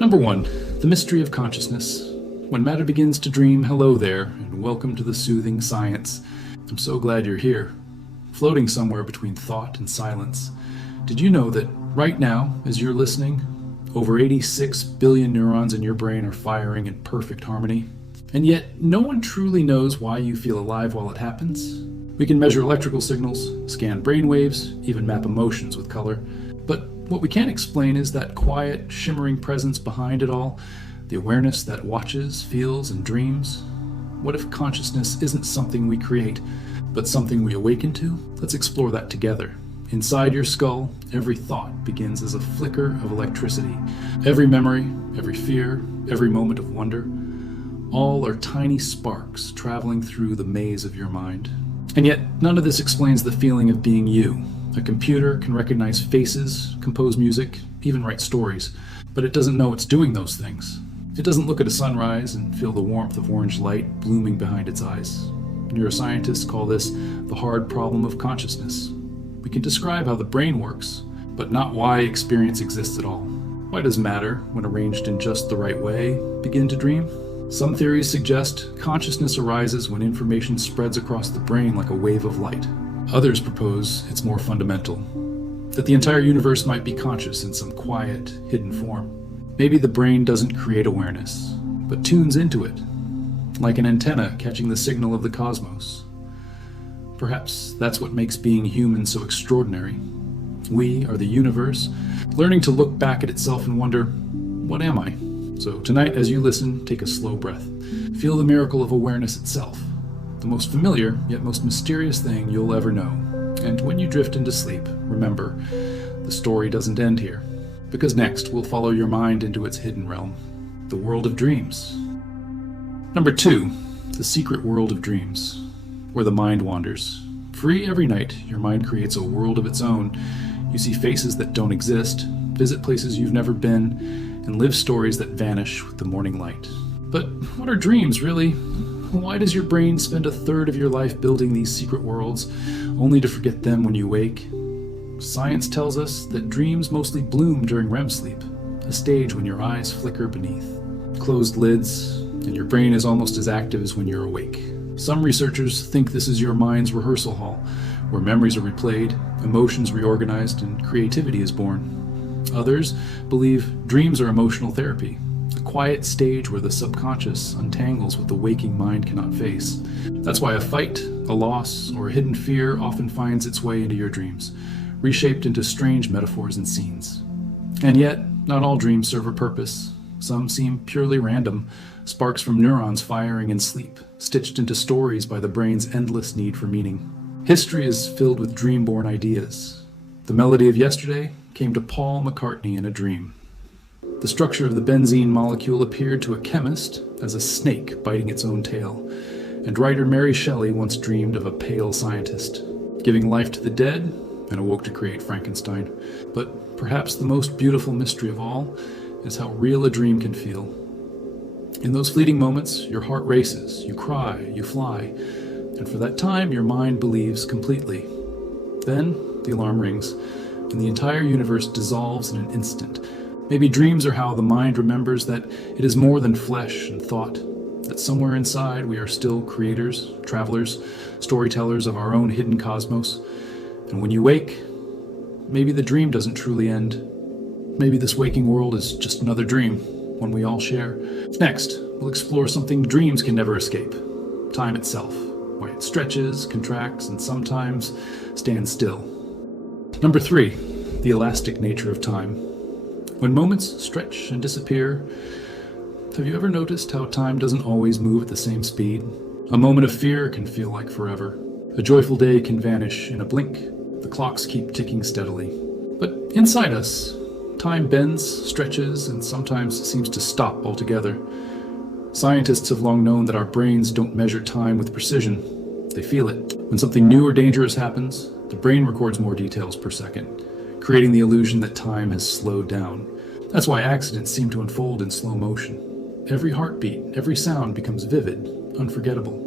Number 1. The mystery of consciousness. When matter begins to dream, hello there, and welcome to the soothing science. I'm so glad you're here, floating somewhere between thought and silence. Did you know that right now, as you're listening, over 86 billion neurons in your brain are firing in perfect harmony? And yet, no one truly knows why you feel alive while it happens. We can measure electrical signals, scan brain waves, even map emotions with color. But what we can't explain is that quiet, shimmering presence behind it all, the awareness that watches, feels, and dreams. What if consciousness isn't something we create, but something we awaken to? Let's explore that together. Inside your skull, every thought begins as a flicker of electricity. Every memory, every fear, every moment of wonder, all are tiny sparks traveling through the maze of your mind. And yet, none of this explains the feeling of being you. A computer can recognize faces, compose music, even write stories, but it doesn't know it's doing those things. It doesn't look at a sunrise and feel the warmth of orange light blooming behind its eyes. Neuroscientists call this the hard problem of consciousness. We can describe how the brain works, but not why experience exists at all. Why does matter, when arranged in just the right way, begin to dream? Some theories suggest consciousness arises when information spreads across the brain like a wave of light. Others propose it's more fundamental, that the entire universe might be conscious in some quiet, hidden form. Maybe the brain doesn't create awareness, but tunes into it, like an antenna catching the signal of the cosmos. Perhaps that's what makes being human so extraordinary. We are the universe, learning to look back at itself and wonder, what am I? So tonight, as you listen, take a slow breath. Feel the miracle of awareness itself, the most familiar yet most mysterious thing you'll ever know. And when you drift into sleep, remember, the story doesn't end here. Because next, we'll follow your mind into its hidden realm, the world of dreams. Number 2, the secret world of dreams, where the mind wanders. Free every night, your mind creates a world of its own. You see faces that don't exist, visit places you've never been, and live stories that vanish with the morning light. But what are dreams, really? Why does your brain spend a third of your life building these secret worlds, only to forget them when you wake? Science tells us that dreams mostly bloom during REM sleep, a stage when your eyes flicker beneath closed lids, and your brain is almost as active as when you're awake. Some researchers think this is your mind's rehearsal hall, where memories are replayed, emotions reorganized, and creativity is born. Others believe dreams are emotional therapy, a quiet stage where the subconscious untangles what the waking mind cannot face. That's why a fight, a loss, or a hidden fear often finds its way into your dreams, reshaped into strange metaphors and scenes. And yet, not all dreams serve a purpose. Some seem purely random, sparks from neurons firing in sleep, stitched into stories by the brain's endless need for meaning. History is filled with dream-born ideas. The melody of yesterday came to Paul McCartney in a dream. The structure of the benzene molecule appeared to a chemist as a snake biting its own tail, and writer Mary Shelley once dreamed of a pale scientist, giving life to the dead and awoke to create Frankenstein. But perhaps the most beautiful mystery of all is how real a dream can feel. In those fleeting moments, your heart races, you cry, you fly, and for that time your mind believes completely. Then the alarm rings, and the entire universe dissolves in an instant. Maybe dreams are how the mind remembers that it is more than flesh and thought, that somewhere inside we are still creators, travelers, storytellers of our own hidden cosmos. And when you wake, maybe the dream doesn't truly end. Maybe this waking world is just another dream, one we all share. Next, we'll explore something dreams can never escape: time itself, why it stretches, contracts, and sometimes stands still. Number 3, the elastic nature of time. When moments stretch and disappear, have you ever noticed how time doesn't always move at the same speed? A moment of fear can feel like forever. A joyful day can vanish in a blink. The clocks keep ticking steadily. But inside us, time bends, stretches, and sometimes seems to stop altogether. Scientists have long known that our brains don't measure time with precision. They feel it. When something new or dangerous happens, the brain records more details per second, creating the illusion that time has slowed down. That's why accidents seem to unfold in slow motion. Every heartbeat, every sound becomes vivid, unforgettable.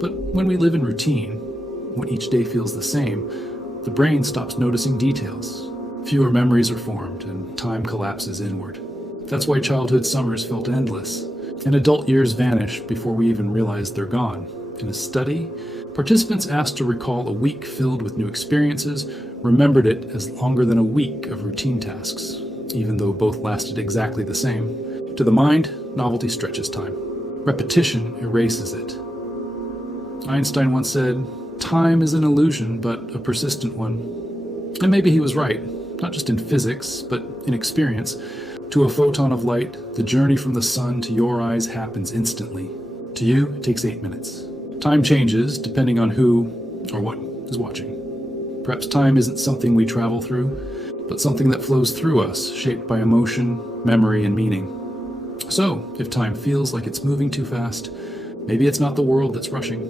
But when we live in routine, when each day feels the same, the brain stops noticing details. Fewer memories are formed, and time collapses inward. That's why childhood summers felt endless, and adult years vanish before we even realize they're gone. In a study, participants asked to recall a week filled with new experiences remembered it as longer than a week of routine tasks, even though both lasted exactly the same. To the mind, novelty stretches time. Repetition erases it. Einstein once said, "Time is an illusion, but a persistent one." And maybe he was right, not just in physics, but in experience. To a photon of light, the journey from the sun to your eyes happens instantly. To you, it takes 8 minutes. Time changes depending on who or what is watching. Perhaps time isn't something we travel through, but something that flows through us, shaped by emotion, memory, and meaning. So, if time feels like it's moving too fast, maybe it's not the world that's rushing.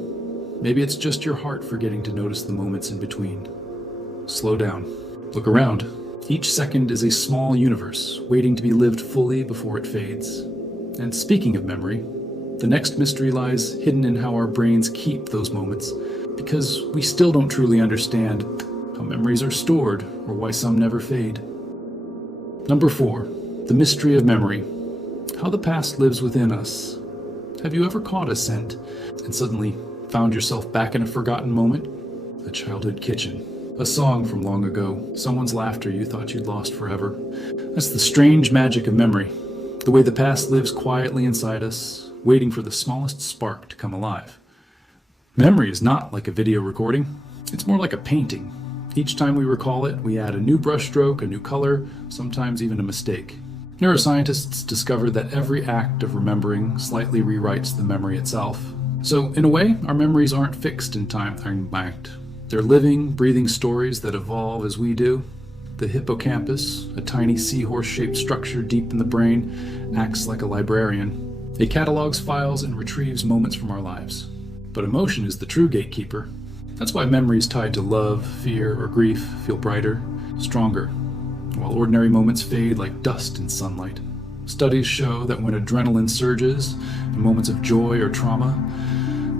Maybe it's just your heart forgetting to notice the moments in between. Slow down. Look around. Each second is a small universe, waiting to be lived fully before it fades. And speaking of memory, the next mystery lies hidden in how our brains keep those moments, because we still don't truly understand how memories are stored or why some never fade. Number 4, the mystery of memory. How the past lives within us. Have you ever caught a scent and suddenly found yourself back in a forgotten moment? A childhood kitchen, a song from long ago, someone's laughter you thought you'd lost forever. That's the strange magic of memory, the way the past lives quietly inside us, waiting for the smallest spark to come alive. Memory is not like a video recording, it's more like a painting. Each time we recall it, we add a new brushstroke, a new color, sometimes even a mistake. Neuroscientists discovered that every act of remembering slightly rewrites the memory itself. So, in a way, our memories aren't fixed in time. They're living, breathing stories that evolve as we do. The hippocampus, a tiny seahorse-shaped structure deep in the brain, acts like a librarian. It catalogs files and retrieves moments from our lives. But emotion is the true gatekeeper. That's why memories tied to love, fear, or grief feel brighter, stronger, while ordinary moments fade like dust in sunlight. Studies show that when adrenaline surges, in moments of joy or trauma,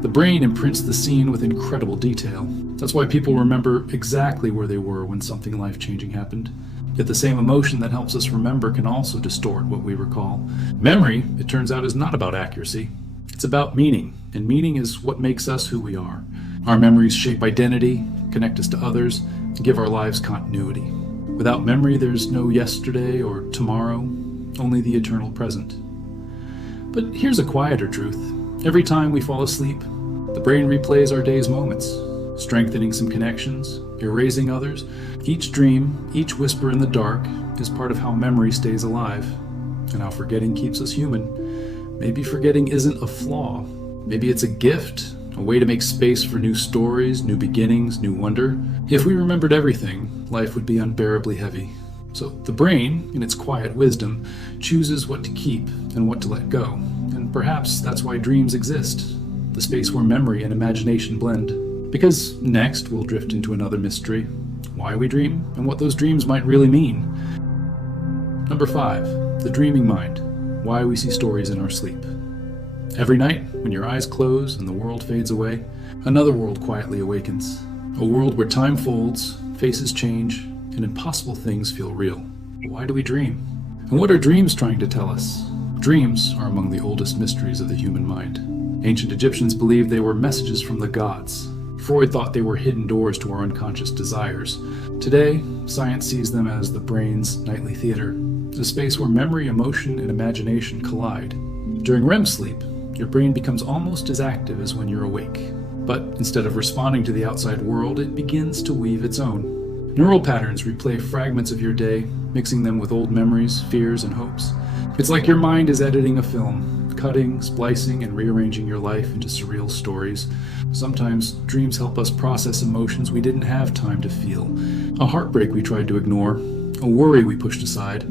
the brain imprints the scene with incredible detail. That's why people remember exactly where they were when something life-changing happened. Yet the same emotion that helps us remember can also distort what we recall. Memory, it turns out, is not about accuracy. It's about meaning, and meaning is what makes us who we are. Our memories shape identity, connect us to others, and give our lives continuity. Without memory, there's no yesterday or tomorrow, only the eternal present. But here's a quieter truth. Every time we fall asleep, the brain replays our day's moments, strengthening some connections, erasing others. Each dream, each whisper in the dark is part of how memory stays alive, and how forgetting keeps us human. Maybe forgetting isn't a flaw. Maybe it's a gift, a way to make space for new stories, new beginnings, new wonder. If we remembered everything, life would be unbearably heavy. So the brain, in its quiet wisdom, chooses what to keep and what to let go. And perhaps that's why dreams exist, the space where memory and imagination blend. Because next we'll drift into another mystery, why we dream and what those dreams might really mean. Number 5, the dreaming mind, why we see stories in our sleep. Every night, when your eyes close and the world fades away, another world quietly awakens. A world where time folds, faces change, and impossible things feel real. Why do we dream? And what are dreams trying to tell us? Dreams are among the oldest mysteries of the human mind. Ancient Egyptians believed they were messages from the gods. Freud thought they were hidden doors to our unconscious desires. Today, science sees them as the brain's nightly theater, a space where memory, emotion, and imagination collide. During REM sleep, your brain becomes almost as active as when you're awake. But instead of responding to the outside world, it begins to weave its own. Neural patterns replay fragments of your day, mixing them with old memories, fears, and hopes. It's like your mind is editing a film, cutting, splicing, and rearranging your life into surreal stories. Sometimes dreams help us process emotions we didn't have time to feel. A heartbreak we tried to ignore, a worry we pushed aside.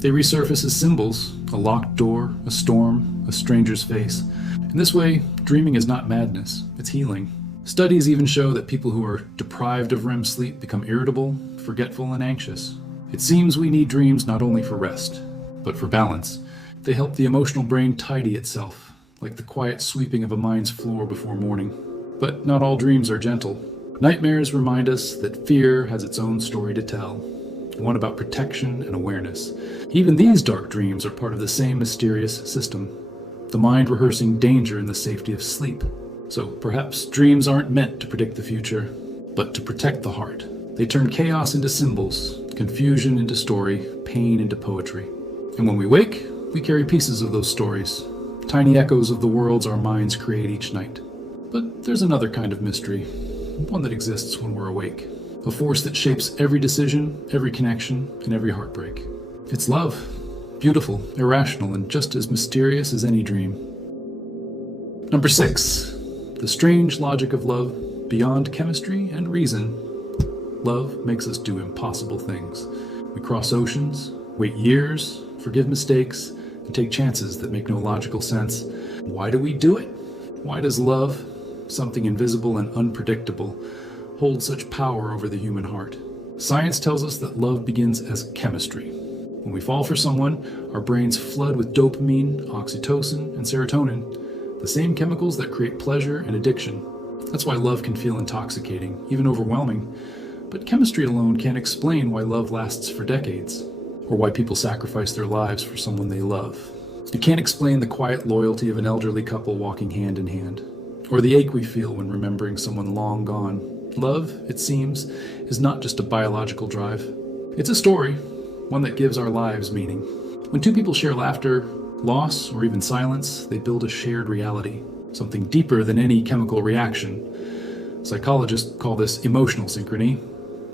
They resurface as symbols, a locked door, a storm, a stranger's face. In this way, dreaming is not madness, it's healing. Studies even show that people who are deprived of REM sleep become irritable, forgetful, and anxious. It seems we need dreams not only for rest, but for balance. They help the emotional brain tidy itself, like the quiet sweeping of a mind's floor before morning. But not all dreams are gentle. Nightmares remind us that fear has its own story to tell. one about protection and awareness. Even these dark dreams are part of the same mysterious system, the mind rehearsing danger in the safety of sleep. So perhaps dreams aren't meant to predict the future, but to protect the heart. They turn chaos into symbols, confusion into story, pain into poetry. And when we wake, we carry pieces of those stories, tiny echoes of the worlds our minds create each night. But there's another kind of mystery, one that exists when we're awake, a force that shapes every decision, every connection, and every heartbreak. It's love, beautiful, irrational, and just as mysterious as any dream. Number 6, the strange logic of love beyond chemistry and reason. Love makes us do impossible things. We cross oceans, wait years, forgive mistakes, and take chances that make no logical sense. Why do we do it? Why does love, something invisible and unpredictable, hold such power over the human heart? Science tells us that love begins as chemistry. When we fall for someone, our brains flood with dopamine, oxytocin, and serotonin, the same chemicals that create pleasure and addiction. That's why love can feel intoxicating, even overwhelming. But chemistry alone can't explain why love lasts for decades, or why people sacrifice their lives for someone they love. It can't explain the quiet loyalty of an elderly couple walking hand in hand, or the ache we feel when remembering someone long gone. Love, it seems, is not just a biological drive. It's a story, one that gives our lives meaning. When two people share laughter, loss, or even silence, they build a shared reality, something deeper than any chemical reaction. Psychologists call this emotional synchrony.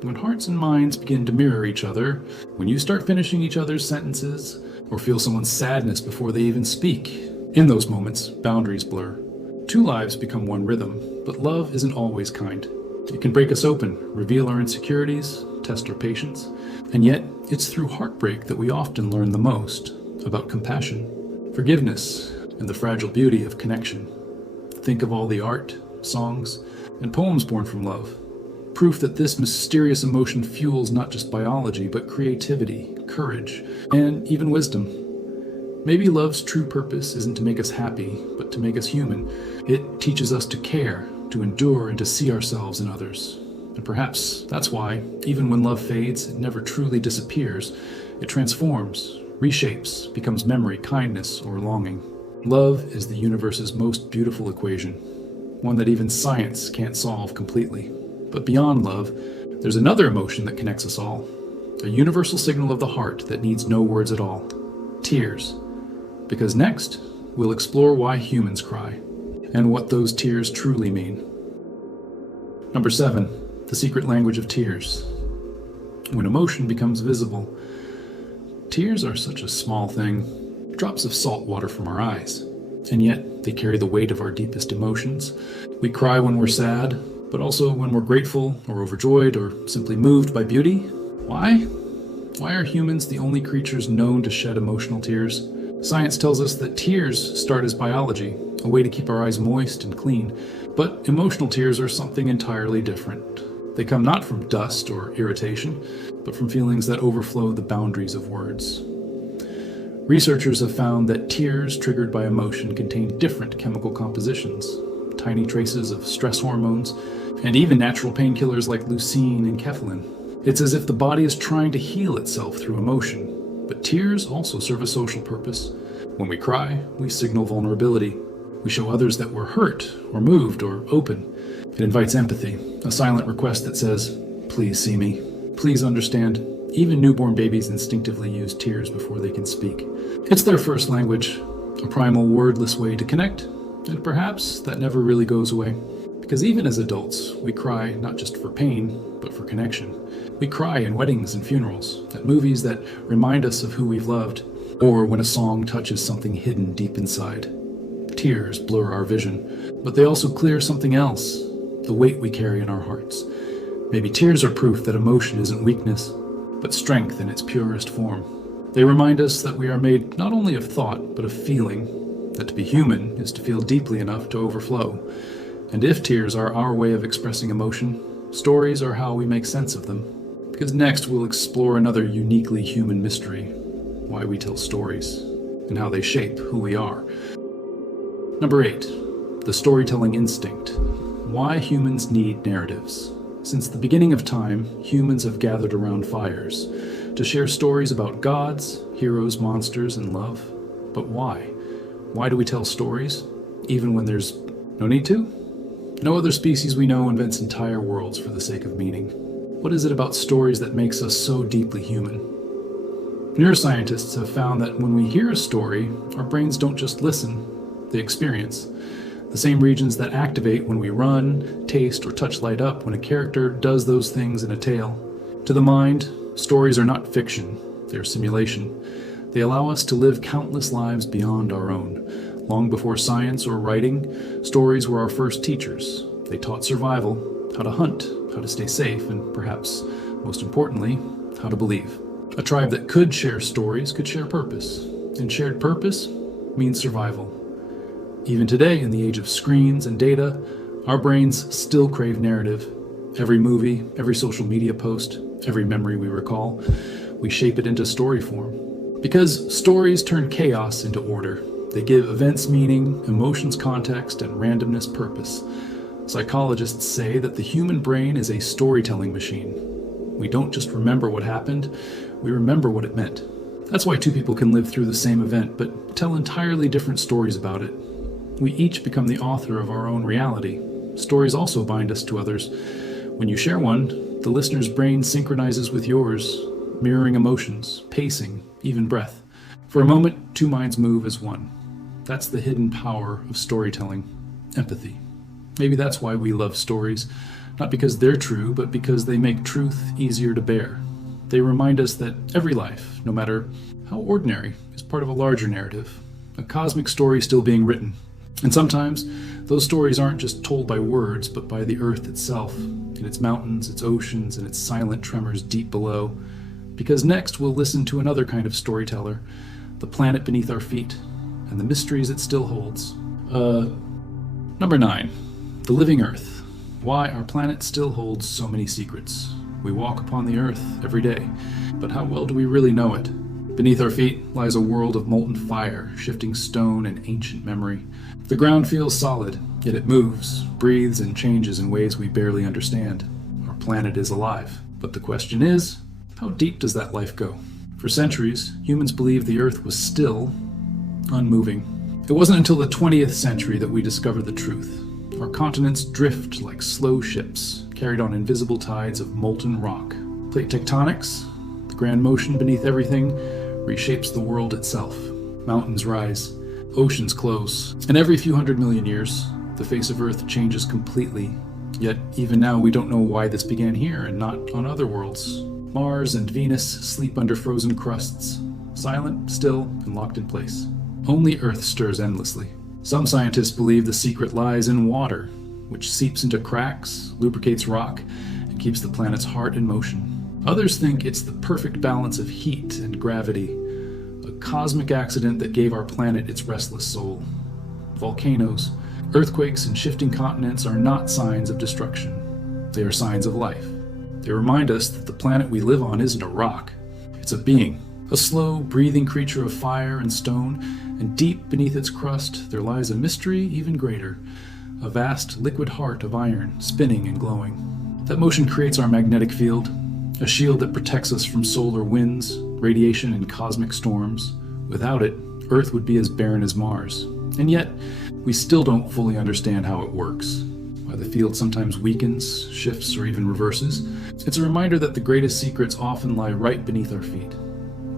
When hearts and minds begin to mirror each other, when you start finishing each other's sentences, or feel someone's sadness before they even speak, in those moments, boundaries blur. Two lives become one rhythm, but love isn't always kind. It can break us open, reveal our insecurities, test our patience, and yet it's through heartbreak that we often learn the most about compassion, forgiveness, and the fragile beauty of connection. Think of all the art, songs, and poems born from love. Proof that this mysterious emotion fuels not just biology, but creativity, courage, and even wisdom. Maybe love's true purpose isn't to make us happy, but to make us human. It teaches us to care, to endure, and to see ourselves in others. And perhaps that's why, even when love fades, it never truly disappears. It transforms, reshapes, becomes memory, kindness, or longing. Love is the universe's most beautiful equation, one that even science can't solve completely. But beyond love, there's another emotion that connects us all, a universal signal of the heart that needs no words at all: tears. Because next, we'll explore why humans cry, and what those tears truly mean. Number 7, the secret language of tears. When emotion becomes visible, tears are such a small thing, drops of salt water from our eyes, and yet they carry the weight of our deepest emotions. We cry when we're sad, but also when we're grateful or overjoyed or simply moved by beauty. Why? Why are humans the only creatures known to shed emotional tears? Science tells us that tears start as biology, a way to keep our eyes moist and clean. But emotional tears are something entirely different. They come not from dust or irritation, but from feelings that overflow the boundaries of words. Researchers have found that tears triggered by emotion contain different chemical compositions, tiny traces of stress hormones, and even natural painkillers like leucine and kefalin. It's as if the body is trying to heal itself through emotion. But tears also serve a social purpose. When we cry, we signal vulnerability. We show others that we're hurt, or moved, or open. It invites empathy, a silent request that says, "Please see me. Please understand." Even newborn babies instinctively use tears before they can speak. It's their first language, a primal wordless way to connect, and perhaps that never really goes away. Because even as adults, we cry not just for pain, but for connection. We cry in weddings and funerals, at movies that remind us of who we've loved, or when a song touches something hidden deep inside. Tears blur our vision, but they also clear something else, the weight we carry in our hearts. Maybe tears are proof that emotion isn't weakness, but strength in its purest form. They remind us that we are made not only of thought, but of feeling, that to be human is to feel deeply enough to overflow. And if tears are our way of expressing emotion, stories are how we make sense of them. Because next we'll explore another uniquely human mystery, why we tell stories, and how they shape who we are. Number 8, the storytelling instinct. Why humans need narratives. Since the beginning of time, humans have gathered around fires, to share stories about gods, heroes, monsters, and love. But why? Why do we tell stories, even when there's no need to? No other species we know invents entire worlds for the sake of meaning. What is it about stories that makes us so deeply human? Neuroscientists have found that when we hear a story, our brains don't just listen, they experience. The same regions that activate when we run, taste, or touch light up when a character does those things in a tale. To the mind, stories are not fiction, they're simulation. They allow us to live countless lives beyond our own. Long before science or writing, stories were our first teachers. They taught survival, how to hunt, how to stay safe, and perhaps, most importantly, how to believe. A tribe that could share stories could share purpose, and shared purpose means survival. Even today, in the age of screens and data, our brains still crave narrative. Every movie, every social media post, every memory we recall, we shape it into story form. Because stories turn chaos into order. They give events meaning, emotions context, and randomness purpose. Psychologists say that the human brain is a storytelling machine. We don't just remember what happened, we remember what it meant. That's why two people can live through the same event, but tell entirely different stories about it. We each become the author of our own reality. Stories also bind us to others. When you share one, the listener's brain synchronizes with yours, mirroring emotions, pacing, even breath. For a moment, two minds move as one. That's the hidden power of storytelling, empathy. Maybe that's why we love stories, not because they're true, but because they make truth easier to bear. They remind us that every life, no matter how ordinary, is part of a larger narrative, a cosmic story still being written. And sometimes, those stories aren't just told by words, but by the earth itself, in its mountains, its oceans, and its silent tremors deep below. Because next we'll listen to another kind of storyteller, the planet beneath our feet, and the mysteries it still holds. Number 9. The living Earth. Why our planet still holds so many secrets. We walk upon the Earth every day, but how well do we really know it? Beneath our feet lies a world of molten fire, shifting stone, and ancient memory. The ground feels solid, yet it moves, breathes, and changes in ways we barely understand. Our planet is alive. But the question is, how deep does that life go? For centuries, humans believed the Earth was still, unmoving. It wasn't until the 20th century that we discovered the truth. Our continents drift like slow ships, carried on invisible tides of molten rock. Plate tectonics, the grand motion beneath everything, reshapes the world itself. Mountains rise, oceans close, and every few 100 million years, the face of Earth changes completely. Yet, even now, we don't know why this began here and not on other worlds. Mars and Venus sleep under frozen crusts, silent, still, and locked in place. Only Earth stirs endlessly. Some scientists believe the secret lies in water, which seeps into cracks, lubricates rock, and keeps the planet's heart in motion. Others think it's the perfect balance of heat and gravity, a cosmic accident that gave our planet its restless soul. Volcanoes, earthquakes, and shifting continents are not signs of destruction. They are signs of life. They remind us that the planet we live on isn't a rock. It's a being, a slow, breathing creature of fire and stone, and deep beneath its crust there lies a mystery even greater, a vast liquid heart of iron, spinning and glowing. That motion creates our magnetic field, a shield that protects us from solar winds, radiation, and cosmic storms. Without it, Earth would be as barren as Mars. And yet, we still don't fully understand how it works. Why the field sometimes weakens, shifts, or even reverses. It's a reminder that the greatest secrets often lie right beneath our feet.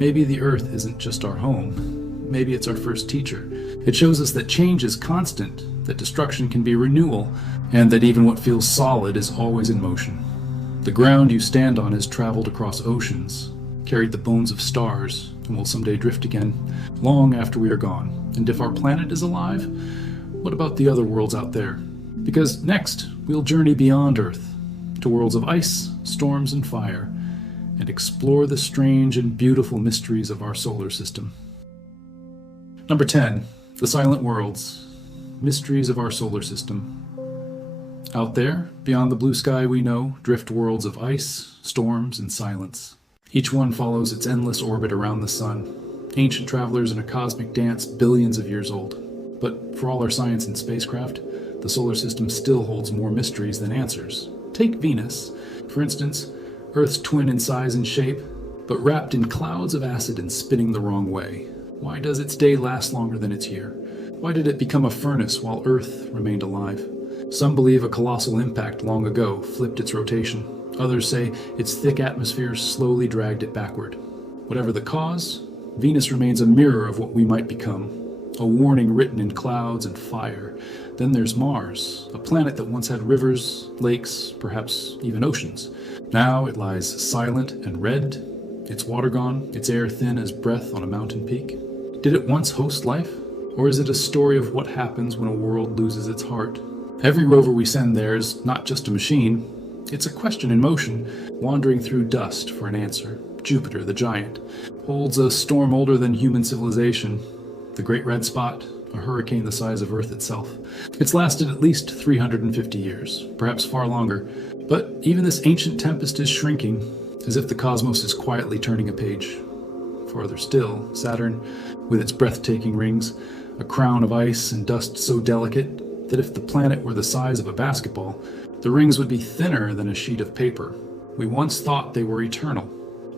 Maybe the Earth isn't just our home. Maybe it's our first teacher. It shows us that change is constant, that destruction can be renewal, and that even what feels solid is always in motion. The ground you stand on has traveled across oceans, carried the bones of stars, and will someday drift again, long after we are gone. And if our planet is alive, what about the other worlds out there? Because next, we'll journey beyond Earth, to worlds of ice, storms, and fire, and explore the strange and beautiful mysteries of our solar system. Number 10. The Silent Worlds. Mysteries of our solar system. Out there, beyond the blue sky we know, drift worlds of ice, storms, and silence. Each one follows its endless orbit around the sun, ancient travelers in a cosmic dance billions of years old. But for all our science and spacecraft, the solar system still holds more mysteries than answers. Take Venus. For instance, Earth's twin in size and shape, but wrapped in clouds of acid and spinning the wrong way. Why does its day last longer than its year? Why did it become a furnace while Earth remained alive? Some believe a colossal impact long ago flipped its rotation. Others say its thick atmosphere slowly dragged it backward. Whatever the cause, Venus remains a mirror of what we might become, a warning written in clouds and fire. Then there's Mars, a planet that once had rivers, lakes, perhaps even oceans. Now it lies silent and red, its water gone, its air thin as breath on a mountain peak. Did it once host life? Or is it a story of what happens when a world loses its heart? Every rover we send there is not just a machine, it's a question in motion, wandering through dust for an answer. Jupiter, the giant, holds a storm older than human civilization. The Great Red Spot, a hurricane the size of Earth itself. It's lasted at least 350 years, perhaps far longer. But even this ancient tempest is shrinking, as if the cosmos is quietly turning a page. Farther still, Saturn, with its breathtaking rings, a crown of ice and dust so delicate that if the planet were the size of a basketball, the rings would be thinner than a sheet of paper. We once thought they were eternal.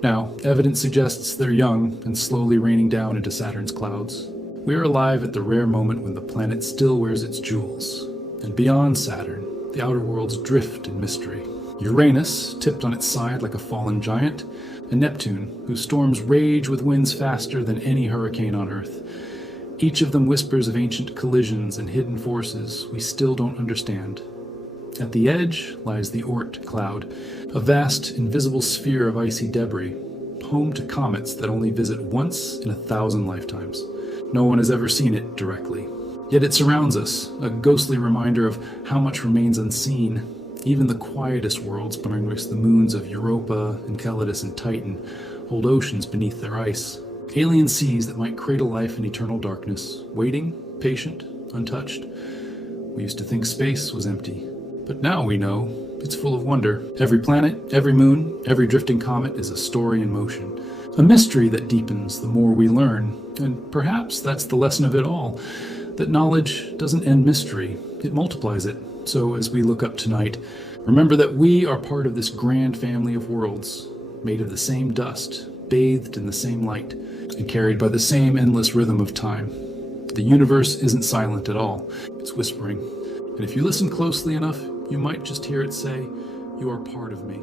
Now, evidence suggests they're young and slowly raining down into Saturn's clouds. We are alive at the rare moment when the planet still wears its jewels. And beyond Saturn, the outer worlds drift in mystery. Uranus, tipped on its side like a fallen giant, and Neptune, whose storms rage with winds faster than any hurricane on Earth. Each of them whispers of ancient collisions and hidden forces we still don't understand. At the edge lies the Oort cloud, a vast, invisible sphere of icy debris, home to comets that only visit once in 1,000 lifetimes. No one has ever seen it directly. Yet it surrounds us, a ghostly reminder of how much remains unseen. Even the quietest worlds, among which the moons of Europa, Enceladus, and Titan, hold oceans beneath their ice. Alien seas that might cradle life in eternal darkness, waiting, patient, untouched. We used to think space was empty, but now we know it's full of wonder. Every planet, every moon, every drifting comet is a story in motion. A mystery that deepens the more we learn, and perhaps that's the lesson of it all, that knowledge doesn't end mystery, it multiplies it. So as we look up tonight, remember that we are part of this grand family of worlds, made of the same dust, bathed in the same light, and carried by the same endless rhythm of time. The universe isn't silent at all, it's whispering. And if you listen closely enough, you might just hear it say, "You are part of me."